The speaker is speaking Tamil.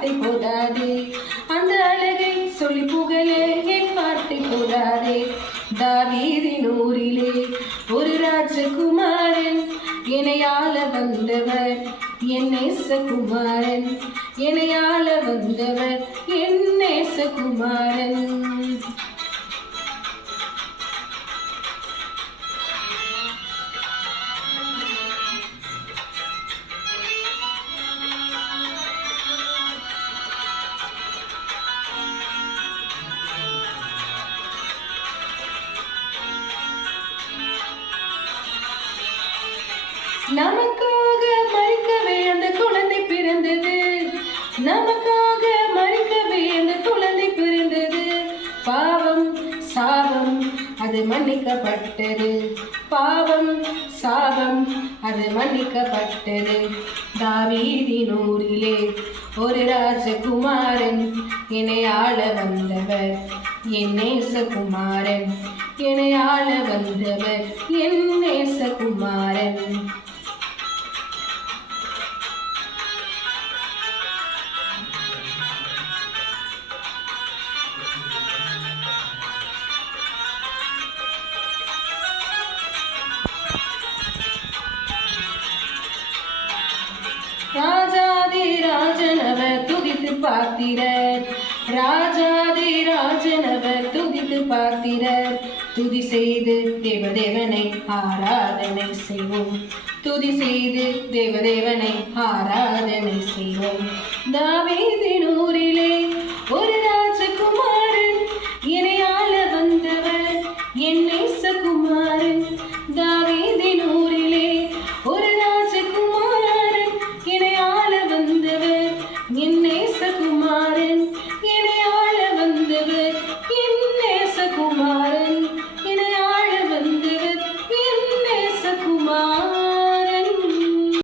வார்த்தை போதாதே, அந்த அழகை சொல்லி புகழ என் வார்த்தை போதாதே. தாவீதின் ஊரிலே ஒரு ராஜகுமாரன், என்னையாள வந்தவர் என் நேசகுமாரன், என்னையாள வந்தவர் என் நேசகுமாரன். நமக்காக மறிக்கவே அந்த குழந்தை பிறந்தது, நமக்காக மறிக்கவே அந்த குழந்தை பிறந்தது. பாவம் சாபம் அது மன்னிக்கப்பட்டது, பாவம் சாபம் அது மன்னிக்கப்பட்டது. தாவீதின் ஊரிலே ஒரு ராஜகுமாரன், என்னை ஆள வந்தவர் என் நேசகுமாரன், என்னை ஆள வந்தவர் என் நேசகுமாரன். ராஜாதி ராஜனவர் துதித்து பார்த்திரர், ராஜாதி ராஜனவர் துதித்து பார்த்திரர். துதி செய்து தேவதேவனை ஆராதனை செய்வோம், துதி செய்து தேவதேவனை ஆராதனை செய்வோம். தாவீதின் ஊரிலே ஒரு ராஜகுமாரன், என்னை ஆள வந்தவர் என் நேசகுமாரன். தாவீதின் ஊரிலே ஒரு ராஜகுமாரன், என்னை ஆள வந்தவர் என் நேசகுமாரன், என்னை